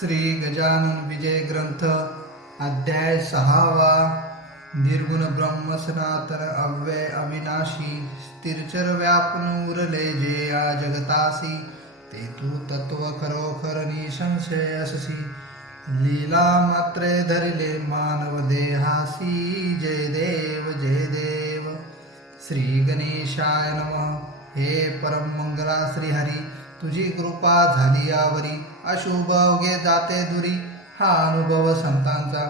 श्री गजानन विजय ग्रंथ अध्याय 6वा। निर्गुण ब्रह्म सनातन अव्यय अविनाशी स्थिरचर व्यापून उरले जे या जगतासी ते तू तत्व खरोखर निसंशय अससी लीला मात्रे धरिले मानव देहासी जय देव श्री गणेशाय नमः। हे परम मंगला श्रीहरी तुझी कृपा झाली यावरी अशुभ अवघे जाते दुरी हा अनुभव संतांचा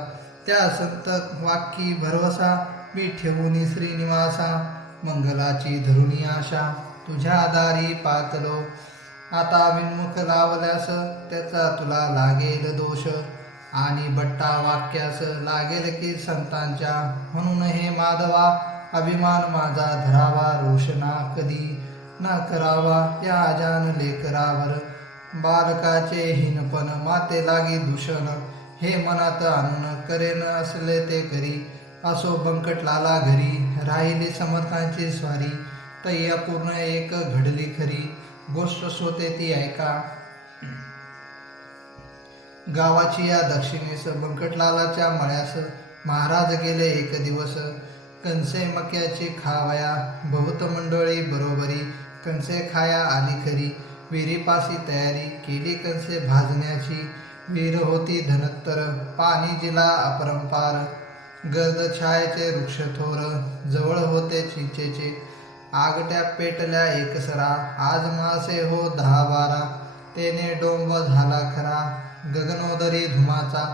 त्या संत वाक्यी भरवसा मी ठेवून श्रीनिवासा मंगलाची धरुणी आशा तुझ्या दारी पातलो आता विन्मुख लावल्यास त्याचा तुला लागेल दोष आणि बट्टा वाक्यास लागेल की संतांच्या म्हणून हे माधवा अभिमान माझा धरावा रोषणा कधी ना करावा या अजान लेकरावर बालकाचे हीनपण माते लागी दूषण हे मनात आणून करेन असले ते करी असो बंकटलाला घरी राहिली समर्थांची स्वारी तय्या पूर्ण एक घडली खरी गोष्ट सोते ती ऐका। गावाची या दक्षिणेस बंकटलालाच्या मळ्यास महाराज गेले एक दिवस कंसे मक्याची खावया बहुत मंडळी बरोबरी कंसे खाया आली खरी विहिरीपाशी तयारी केली कंसे भाजण्याची विहीर होती धनत्तर पाणी जिला अपरंपार गर्द छायेचे वृक्ष थोर जवळ होते चिंचेचे आगट्या पेटल्या एकसरा आज मासे हो 10-12 तेने डोंब झाला खरा गगनोदरी धुमाचा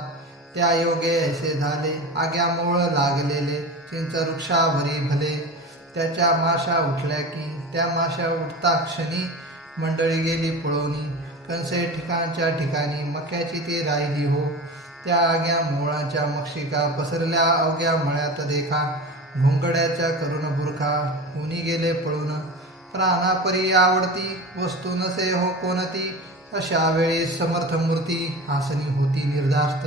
त्या योगे ऐसे झाले आग्यामूळ लागलेले चिंच वृक्षावरी भले त्याच्या माशा उठल्या की त्या माशा उठता क्षणी मंडळी गेली पळवणी कंसे ठिकाणच्या ठिकाणी मक्याची ती राहिली हो त्या आग्या मोळाच्या मक्षिका पसरल्या अवघ्या मळ्यात देखा घोंगड्याच्या करुण बुरखा कोणी गेले पळून प्राणापरी आवडती वस्तू नसे हो कोणती अशा वेळी समर्थ मूर्ती आसनी होती निर्धास्त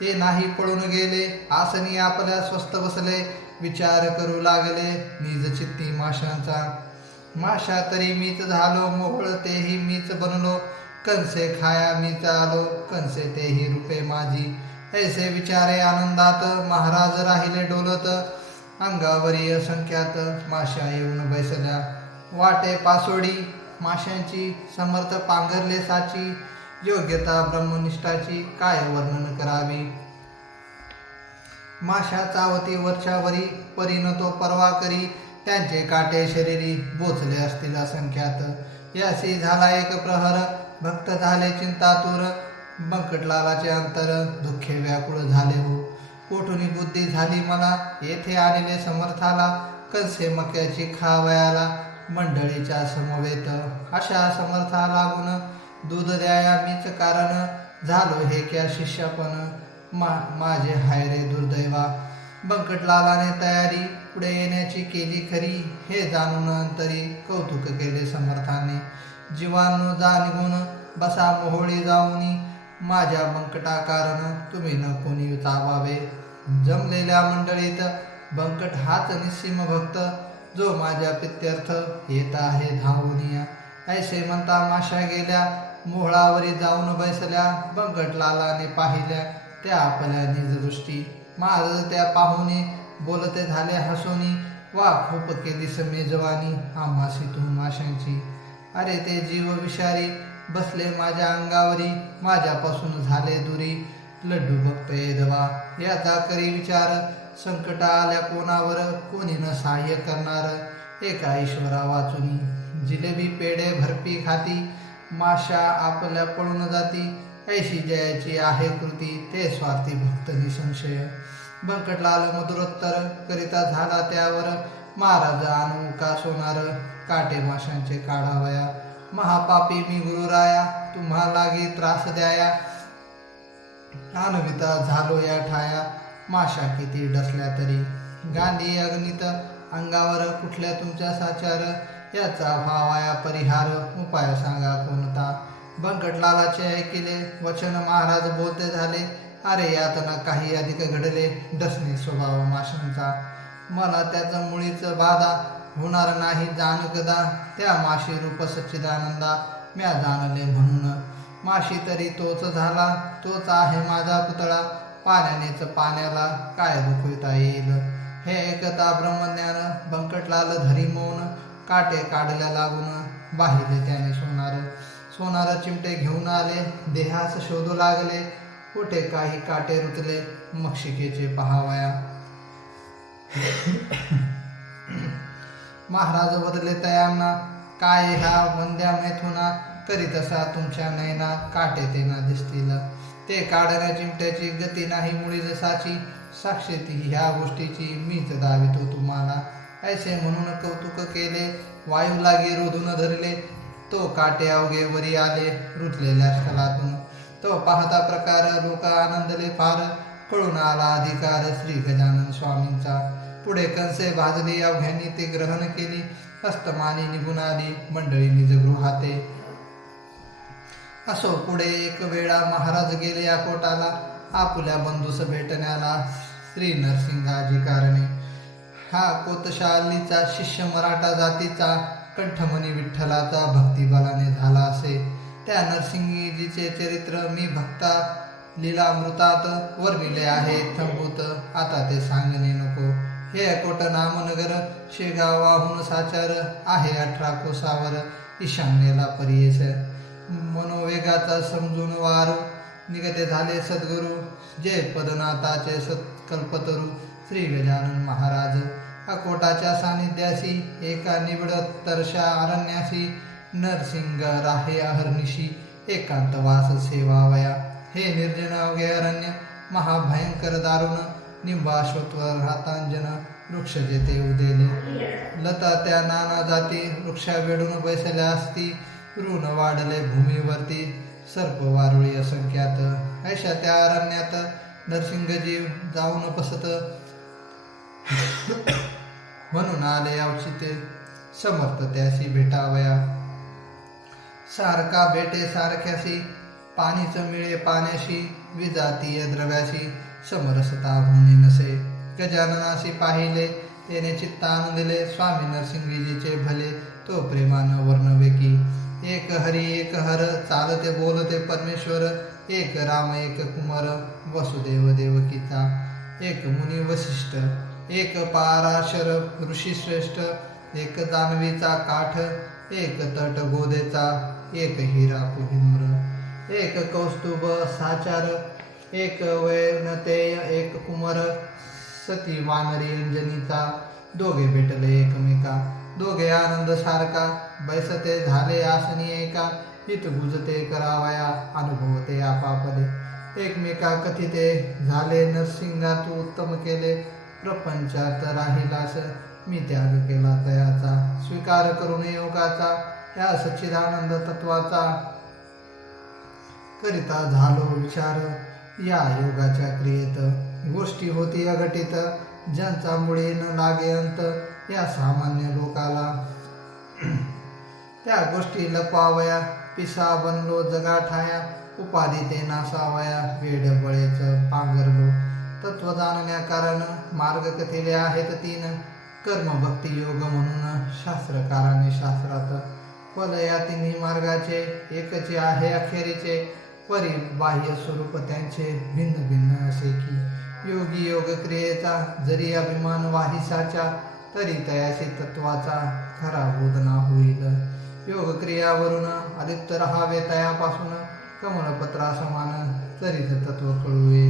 ते नाही पळून गेले आसनी आपल्या स्वस्थ बसले विचार करू लागले निज चित्ती माशांचा माशा तरी मीच झालो मोहळ तेही मीच बनलो कंसे खाया मीच आलो कंसे तेही रूपे माझी ऐसे विचारे आनंदात महाराज राहिले डोलत अंगावरी असंख्यात माशा येऊन बैसल्या वाटे पासोडी माशांची समर्थ पांघरले साची योग्यता ब्रह्मनिष्ठाची काय वर्णन करावी माशा चावती वरच्यावरी परीन तो परवा करी त्यांचे काटे शरीरी बोचले असतील असंख्यात यासी झाला एक प्रहर भक्त झाले चिंतातूर बंकटलालाचे अंतर दुःखे व्याकुळ झाले हो कोठुनी बुद्धी झाली मला येथे आलेले समर्थाला कंसे मक्याची खावयाला मंडळीच्या समवेत अशा समर्था लागून दूध द्याया मीच कारण झालो हे क्या शिष्यापण माझे हाय रे दुर्दैवा बंकटलालाने तयारी पुढे येण्याची केली खरी हे जाणून अंतरी कौतुक केले समर्थाने जीवांनो जा निघून बसा मोहोळी जाऊनी माझ्या बंकटा कारण तुम्ही न कोणी चावावे जमलेल्या मंडळीत बंकट हाच निस्सीम भक्त जो माझ्या पित्यर्थ येत आहे धावूनिया ऐसे म्हणता माशा गेल्या मोहळावरी जाऊन बैसल्या बंकटलालाने पाहिल्या त्या आपल्या निज दृष्टी महाराज त्या पाहुणे बोलते झाले हसोनी वा खूप केली समेजवानी आम्हासी तू माशांची अरे ते जीव विषारी बसले माझ्या अंगावरी माझ्यापासून झाले दुरी लड्डू भक्त येदवा याचा करी विचार संकट आल्या कोणावर कोणी न सहाय्य करणार एका ईश्वरा वाचुनी जिलेबी पेढे भरपी खाती माशा आपल्या पळून जाती ऐशी जयाची आहे कृती ते स्वार्थी भक्त निसंशय बंकटलाल मधुरोत्तर करिता झाला त्यावर महाराज आणू का सोनार काटे माशांचे काढावया महापापी मी गुरुराया तुम्हा लागी त्रास द्याया अनविता झालो या ठाया माशा किती डसल्या तरी गांधी अग्नित अंगावर कुठल्या तुमच्या साचार याचा व्हावाया परिहार उपाय सांगा कोणता बंकटलालाचे ऐकिले वचन महाराज बोलते झाले अरे यातना काही अधिक घडले डसणे स्वभाव माशांचा मला त्याचं मुळीच बाधा होणार नाही जाण कदा त्या माशी रूप सच्चिदानंदा म्या जाणले म्हणून माशी तरी तोच झाला, तोच आहे माझा पुतळा, पाण्यानेच पाण्याला काय दुखविता येईल. हे ऐकता ब्रह्मज्ञान बंकटलाल धरी मौन, काटे काढल्या लागून बाहिले त्याने सोनार चिमटे घेऊन आले, देहास शोधू लागले, कुठे काही काटे रुतले, मक्षिकेचे पहावया. महाराज बदले तयांना, काय ह्या वंद्या मैथुना, करीतसा तुमच्या नयना काटे तेना दिसतील. ते काढण्या चिमट्याची गती नाही मुळी जसाची, साक्षी ती ह्या गोष्टीची मीच दावितो तुम्हाला. ऐसे म्हणून कौतुक केले, वायू लागी रोधून धरले, तो काटे अवघे वरी आले रुतलेल्या स्थलातून. तो पाहता प्रकार लोक आनंदले फार, कळून आला अधिकार श्री गजानन स्वामींचा. पुढे कंसे भाजली अवघ्यांनी ते ग्रहण केली, हस्तमानी निघून आली मंडळी निजगृहाते. असो पुढे एक वेळा महाराज गेले अकोटाला, आपुल्या बंधूस भेटण्याला श्री नरसिंहाजी कारणे. हा कोतशालीचा शिष्य मराठा जातीचा, कंठमणी विठ्ठलाचा भक्तिबलाने झाला असे. त्या नरसिंहजीचे चरित्र मी भक्ता लीलामृतात वर्णिले आहे थंबूत, आता ते सांगणे नको. हे अकोट नामनगर, शेगाव वाहून साचार, आहे 18 कोसावर, ईशान्येला परियेस. मनोवेगाचा समजून वारू, निगते झाले सद्गुरू, जय पदनाथाचे सत्कल्पतरू श्री गजानन महाराज. अकोटाच्या सानिध्यासी, एका निबिड तरशा अरण्यासी, नरसिंग राहे अहर्निशी, एकांतवास सेवावया. हे निर्जन अवघे अरण्य, महाभयंकर दारुण, निंबाश्वत्वर हातांजन, वृक्ष जेथे उदेले. लता त्या नाना जाती, वृक्षा वेढून बैसल्या असती, ऋण वाढले भूमीवरती, सर्प वारुळी असंख्यात. ऐशा त्या अरण्यात नरसिंहजी जाऊन पसत, म्हणून आले औचिते, समर्थ त्यासी भेटावया. सारखा भेटे सारख्याशी, पाणीच मिळे पाण्याशी, विजातीय द्रव्याशी, समरसता होणे नसे. गजाननाशी पाहिले, तेने चित्तान दिले, स्वामी नरसिंहजीचे भले, तो प्रेमानं वर्णवेकी. एक हरी एक हर, चालते बोलते परमेश्वर, एक राम एक कुमार, वसुदेव देवकीचा. एक मुनी वसिष्ठ, एक पाराशर ऋषी श्रेष्ठ, एक जान्हवीचा काठ, एक तट गोदेचा, एक हिरा कोहिनूर, एक कौस्तुभ साचार, एक वैनतेय एक कुमार, सती वानरी अंजनीचा. दोघे भेटले एकमेका, दोघे आनंद सारखा, बैसते झाले आसनी एका, हित गुजते करावया, अनुभवते आपापले. एकमेका कथिते झाले, नरसिंगा तू उत्तम केले, प्रपंचात राहिलास, मी त्याग केला तयाचा. स्वीकार करून योगाचा, या सच्चिदानंद तत्वाचा, करिता झालो विचार, या योगाच्या क्रियेत. गोष्टी होती अघटित, ज्यांचा मुळे न लागे अंत, या सामान्य लोकाला. त्या गोष्टी लपवावया, पिसा बनलो जगाठाया, उपाधी ते नासावया, वेड बळेच पांघरलो. तत्व जाणण्या कारण मार्ग कथिले आहेत 3, कर्म भक्ती योग म्हणून शास्त्रकाराने शास्त्रात. फल या तिन्ही मार्गाचे एकचे आहे अखेरीचे, परी बाह्य स्वरूप त्यांचे भिन्न भिन्न असे की. योगी योग क्रियेचा जरी अभिमान वाहिसाचा, तरी तयाशी तत्वाचा खरा बोधना होईल. योग क्रियावरून अलिप्त राहावे तयापासून, कमलपत्रा समान तरीच तत्व कळूये.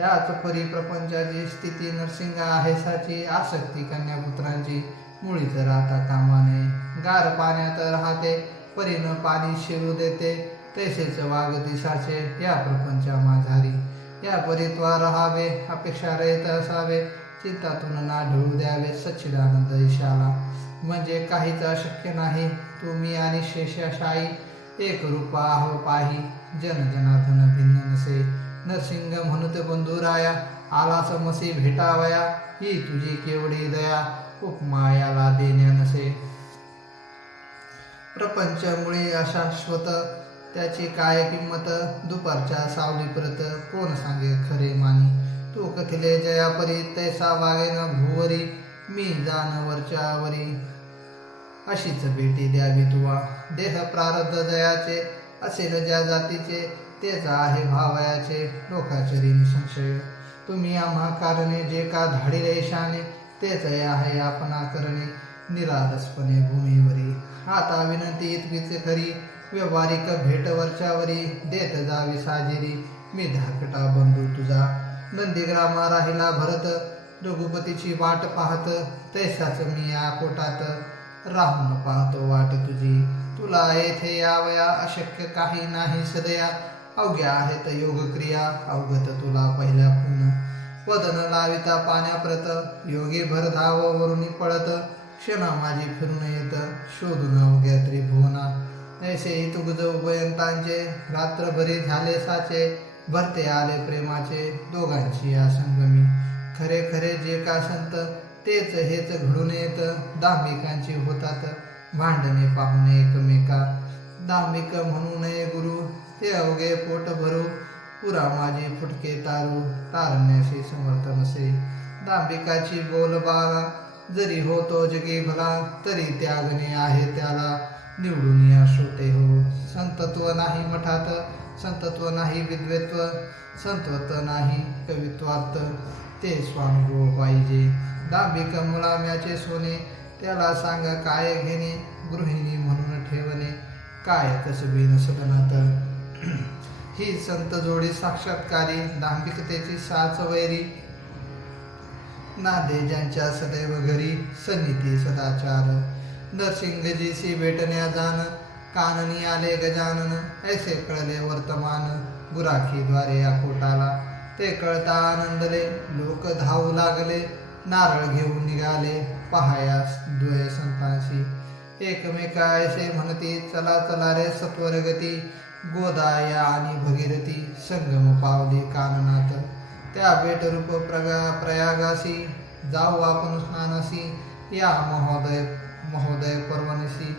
याच परी प्रपंचाची स्थिती नरसिंह आहे साची, आसक्ती कन्यापुत्रांची मुळीच राहता कामाने. गार पाण्यात राहते, परीनं पाणी शिरू देते, तैसेच वागदिसाचे या प्रपंचा माझारी. या परीत्वा राहावे, अपेक्षा रहित असावे, चित्तातून ना ढळू द्यावे सच्चिदानंद ईशाला. म्हणजे काहीच अशक्य नाही, तुम्ही आणि शेषशाही, एक रूपा आहो पाही, जन जनार्दन भिन्न नसे. नरसिंह म्हणत बंधुराया, आला समसी भेटावया, ही तुझी केवढी दया, उपमा याला देण्या नसे. प्रपंच मुळे अशाश्वत, त्याची काय किंमत, दुपारच्या सावली प्रत, कोण सांगे खरे मानी. तू कथिले जयापरी, तैसा वागेन भुवरी, मी जान वरच्यावरी, अशीच भेटी द्यावी तुवा. देह प्रारब्ध जयाचे, असेल ज्या जातीचे तेच आहे भावयाचे लोकाचरी निसंशय. तुम्ही आम्हा कारणे जे का धाडिले शाने तेच आहे आपणा करणे निरालसपणे भूमीवरी. आता विनंती इतकीच खरी व्यवहारिक भेट वरच्यावरी देत जावी साजेरी मी धाकटा बंधू तुझा. नंदीग्रामा राहिला भरत रघुपतीची वाट पाहत तैसाच मी या पोटात राहून पाहतो वाट तुझी. तुला येथे यावया अशक्य काही नाही सदया अवघ्या आहेत योगक्रिया अवगत तुला पहिल्या पून. वदन लाविता पाण्याप्रत योगी भरधाव वरुणी पळत क्षणा माझी फिरून येत शोधून अवघ्या त्रिभुवना. ऐसे तुगज उभयंतांचे रात्रभरी झाले साचे भरते आले प्रेमाचे दोघांची या संगमी. खरे खरे जे का संत तेच हेच घडून येत दांभिकांची होतात भांडणे पाहून एकमेका. दांभिक म्हणू नये गुरु ते अवघे पोट भरू पुरा माझी फुटके तारू तारण्याशी समर्थ नसे. दांभिकाची बोलबाला जरी होतो जगी भला तरी त्यागणे आहे त्याला निवडून या श्रोते हो. संतत्व नाही मठात संतत्व नाही विद्वत्व संतत्व नाही कवित्वात ते स्वानुभव पाहिजे. दांभिक मुलाम्याचे सोने त्याला सांगा काय घेणे गृहिणी म्हणून ठेवणे काय कसबीन सदनात. ही संत जोडी साक्षात्कारी दांभिकतेची साच वैरी नादे ज्यांच्या सदैव घरी सन्निधी सदाचार. नरसिंहजीशी भेटण्या जाण काननी आले गजानन ऐसे कळले वर्तमान गुराखीद्वारे अकोटाला. ते कळता आनंदले लोक धावू लागले नारळ घेऊन निघाले पहायास द्वय संतांशी. एकमेका ऐसे म्हणती चला चला रे सत्वरगती गोदाया आणि भगीरथी संगम पावली काननात. त्या भेटरूप प्रयागासी जाऊ आपण स्नानासी या महोदय पर्वणसी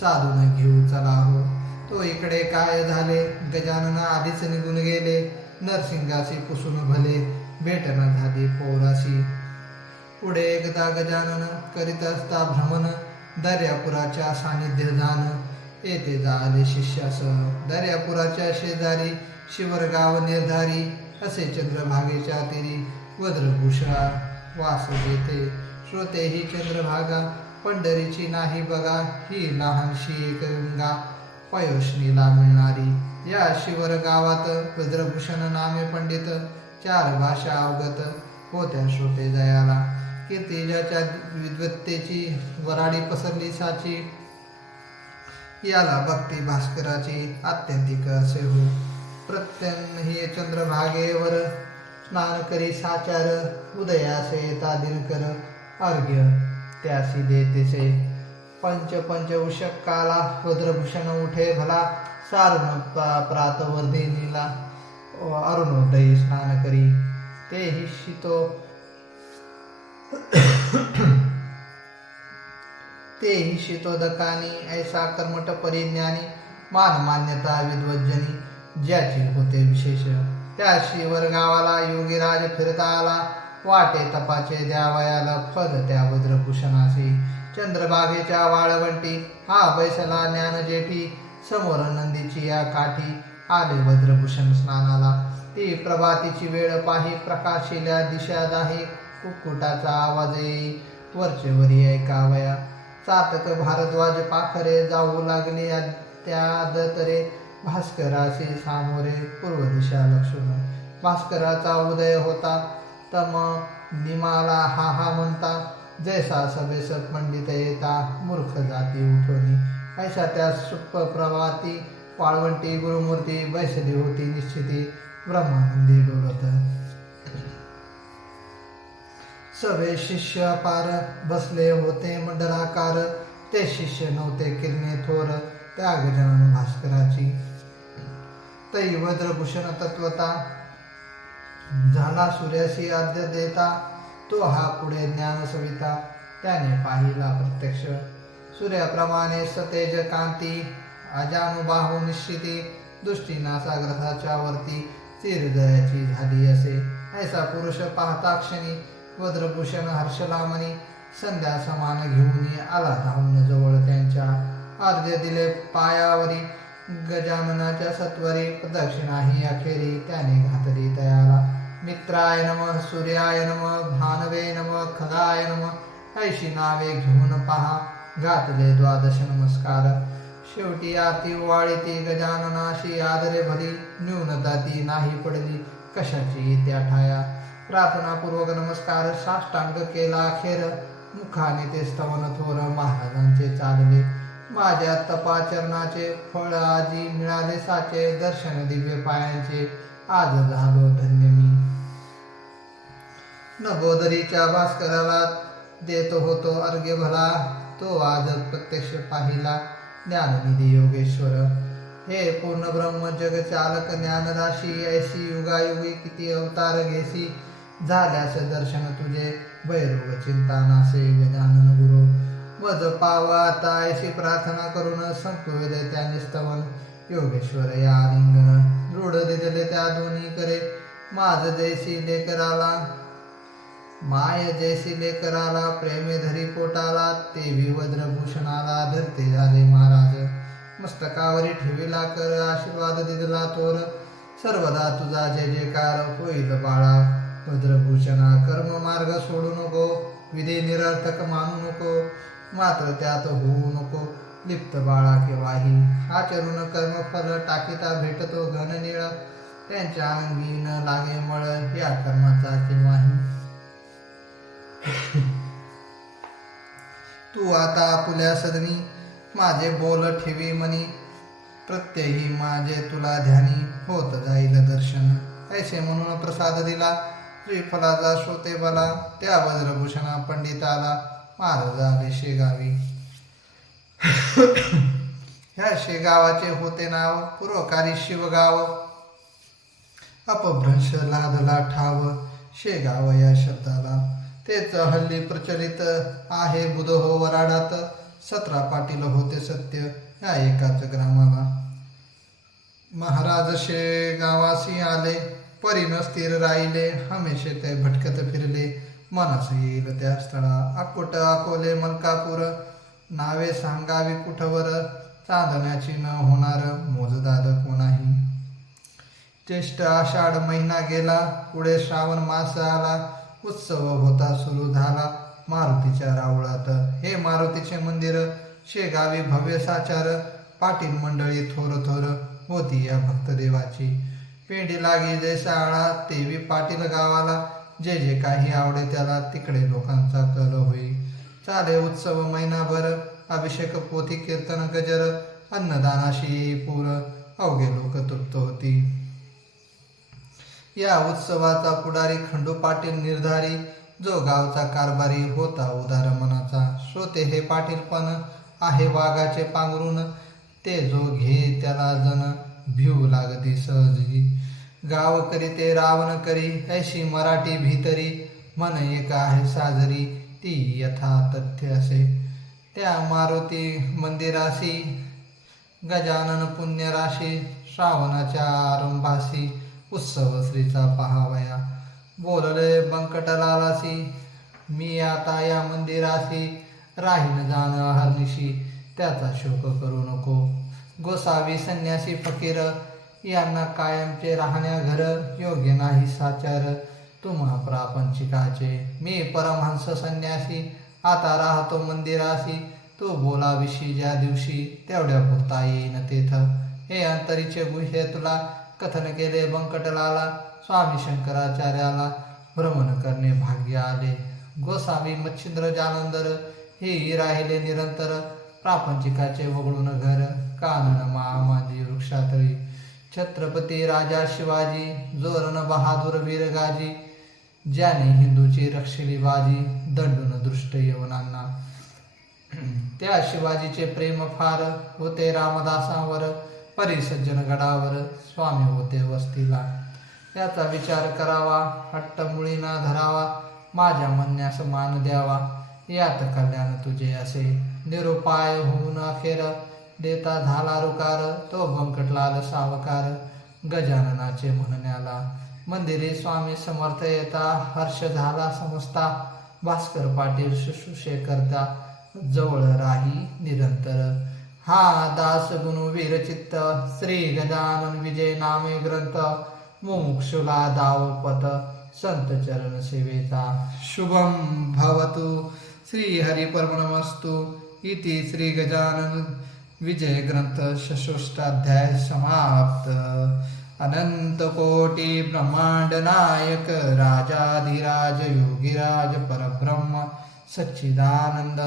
साधून घेऊ चला हो. तो इकडे काय झाले गजानन आधीच निघून गेले नरसिंगासी पुसून भले भेटना झाली पौरासी. पुढे एकदा गजानन करीत असता भ्रमण दर्यापुराच्या सानिध्य जाण येथे जाले शिष्यासह. दर्यापुराच्या शेजारी शिवरगाव निर्धारी असे चंद्रभागेच्या तीरी वज्रभूषा वास जेथे. श्रोते ही चंद्रभागा पंढरीची नाही बघा ही लहानशी एक गंगा पयोष्णीला मिळणारी. या शिवर गावात वज्रभूषण नामे पंडित 4 भाषा अवगत होत्या श्रोते जयाला. कीर्ती ज्याच्या विद्वत्तेची वराडी पसरली साची याला भक्ती भास्कराची आत्यंतिक असे हो. प्रत्यही चंद्रभागेवर स्नान करी साचार उदयासे येता दिनकर अर्घ्य त्यासी देतेसे. पंच उषकाला वज्रभूषण उठे भला सारुण प्रातवर्धिनीला अरुणोदयी स्नान करी. तेही शितो तेही शितोदकानी ऐसा कर्मठ परिज्ञानी मान मान्यता विद्वज्जनी ज्याची होते विशेष. त्या शिवर गावाला योगीराज फिरता आला वाटे तपाचे द्यावयाला फल त्या वज्रभूषणासी. चंद्रभागेच्या वाळवंटी हा बैसला ज्ञान जेठी समोर नंदीची या काठी आले वज्रभूषण स्नानाला. ती प्रभातीची वेळ पाही प्रकाशिल्या दिशा दाही कुक्कुटाचा आवाज येई वरचे वरी ऐकावया. चातक भारद्वाज पाखरे जाऊ लागली त्या दतरे भास्कराशी सामोरे पूर्व दिशा लक्षून. भास्कराचा उदय होता तम निमाला हा हा म्हणता जैसा सभेस पंडित येता मूर्ख जाती उठोनी. ऐसा त्या सुप्प प्रभाती वाळवंटी गुरुमूर्ती बैसली होती निश्चिती ब्रह्मानंदी डोलत. सवे शिष्य पार बसले होते मंडलाकार ते शिष्य नव्हते किरणे थोर त्या गजानन भास्कराची. तै वज्रभूषण तत्वता झाला सूर्याशी आद्य देता तो हा पुढे ज्ञान सविता त्याने पाहिला प्रत्यक्ष. सूर्याप्रमाणे सतेज कांती अजानुबाहू निश्चिती दृष्टी नासाग्रथाच्या वरती चिरदयाची झाली असे. ऐसा पुरुष पाहता क्षणी वज्रभूषण हर्षलामणी संध्या समान घेऊन आला धावून जवळ त्यांच्या. अर्ध्य दिले पायावरी गजाननाच्या सत्वरी प्रदक्षिणाही अखेरी त्याने घातली तयाला. मित्राय नमः, सूर्याय नमः, भानवे नमः, खगाय नमः ऐशी नावे घेऊन पहा घातले द्वादश नमस्कार. शेवटी आरती ओवाळी गजाननाशी आदरे भली न्यूनता ती नाही पडली कशाची त्या ठाया. प्रार्थनापूर्वक नमस्कार साष्टांग केला अखेर मुखाने ते स्तवन थोर महाराजांचे चालले. माझ्या तपाचरणाचे फळ आजी मिळाले साचे दर्शन दिव्य पायांचे आज झालो धन्य मी. नभोदरीच्या भास्कराला देत होतो अर्घ्य भला तो आज प्रत्यक्ष पाहिला ज्ञाननिधी योगेश्वर. हे पूर्ण ब्रह्म जग चालक ज्ञानराशी ऐशी युगायुगी किती अवतार घेसी झाल्यास दर्शन तुझे भैरव चिंता नासे गजानन गुरु. वज पावा आता ऐशी प्रार्थना करून संपविले त्याने स्तवन योगेश्वर या लिंगन. दृढ दिले त्या दोन्ही करे माझ जैसी लेकराला माय जैसी लेकराला प्रेमे धरी पोटाला तेवी वज्रभूषणाला धरते झाले महाराज. मस्तकावरी ठेविला कर आशीर्वाद दिला तोर सर्वदा तुझा जय जयकार होईल बाळा. वज्रभूषणा कर्म मार्ग सोडू नको विधी निरर्थक मानू नको मात्र त्यात होऊ नको लिप्त बाळा केव्हाही. आचरून कर्मफल टाकीता भेटतो घननीळ त्यांच्या अंगी न लागे मळ या कर्माचा केव्हाही. तू आता आपुल्या सदनी माझे बोल ठेवी मनी प्रत्यही माझे तुला ध्यानी होत जाईल दर्शन. ऐसे म्हणून प्रसाद दिला श्रीफलाचा श्रोते बला त्या वज्रभूषणा पंडिताला महाराज आले शेगावी. ह्या शेगावाचे होते नाव पूर्वकारी शिवगाव अपभ्रंश लादला ठाव शेगाव या शब्दाला. तेच हल्ली प्रचलित आहे बुधहो वराडात 17 पाटील होते सत्य या एकाच ग्रामाला. महाराज शेगावासी आले परीन स्थिर राहिले हमेशे ते भटकत फिरले मनास येईल त्या स्थळा. अकोट अकोले मलकापूर नावे सांगावी कुठवर चांदण्याची न होणार मोजदाद कोणाही. ज्येष्ठ आषाढ महिना गेला पुढे श्रावण मास आला उत्सव होता सुरू झाला मारुतीच्या रावळात. हे मारुतीचे मंदिर शेगावी भव्य साचार पाटील मंडळी थोर थोर होती या भक्तदेवाची. पेंडी लागी जैसा आळा तेवी पाटील गावाला जे जे काही आवडे त्याला तिकडे लोकांचा कल होई. चाले उत्सव महिनाभर अभिषेक पोथी कीर्तन गजर अन्नदानाशी पूर अवघे लोक तृप्त होती. या उत्सवाचा पुढारी खंडू पाटील निर्धारी जो गावचा कारभारी होता उदार मनाचा. श्रोते हे पाटील पण आहे वाघाचे पांघरून ते जो घे त्याला जण भिऊ लागती सहजगी. गाव करी ते रावण करी ऐशी मराठी भीतरी मन एक आहे साजरी ती यथा तथ्य असे. त्या मारुती मंदिराशी गजानन पुण्यराशी श्रावणाच्या आरंभासी उत्सव श्रीचा पहावया. बोलले बंकटलालासी मी आता या मंदिराशी राहीन जाण हरनिशी त्याचा शोक करू नको. गोसावी संन्यासी फकीर यांना कायमचे राहण्या घर योग्य नाही साचार तुम्हा प्रापंचिकाचे. मी परमहंस संन्यासी आता राहतो मंदिराशी तू बोलाविषयी ज्या दिवशी तेवढ्या पुरता येईन तेथ. हे अंतरीचे गुह्य तुला कथन केले बंकटलाला स्वामी शंकराचार्याला भ्रमण करणे भाग्य आले. गोसावी मच्छिंद्र जालंधर हेही राहिले निरंतर प्रापंचिकाचे वगळून घर कानन महामाजी वृक्षातळी. छत्रपती राजा शिवाजी जोरन बहादूर वीर गाजी ज्याने हिंदूची रक्षिली बाजी दंडून दृष्ट यवनांना. त्या शिवाजीचे प्रेम फार होते रामदासांवर परिसज्जन गडावर स्वामी होते वस्तीला. याचा विचार करावा हट्ट मुळी ना धरावा माझ्या म्हणण्यास मान द्यावा यात कल्याण तुझे असे. निरुपाय होऊन अखेर देता झाला रुकार तो बंकटलाल सावकार गजाननाचे म्हणण्याला. मंदिरी स्वामी समर्थ येता हर्ष झाला समजता भास्कर पाटील शुश्रूषे करता जवळ राही निरंतर. हा दास गुणु विरचित श्री गजानन विजय नामे ग्रंथ मुमुक्षुला दावपत संत चरण सेवेचा शुभम भवतु. श्री हरी परमनमस्तु. इति श्री गजानन विजय ग्रंथ षष्ठाध्याय समाप्त. अनंत कोटी ब्रह्मांड नायक राजाधिराज योगीराज परब्रह्म सच्चिदानंद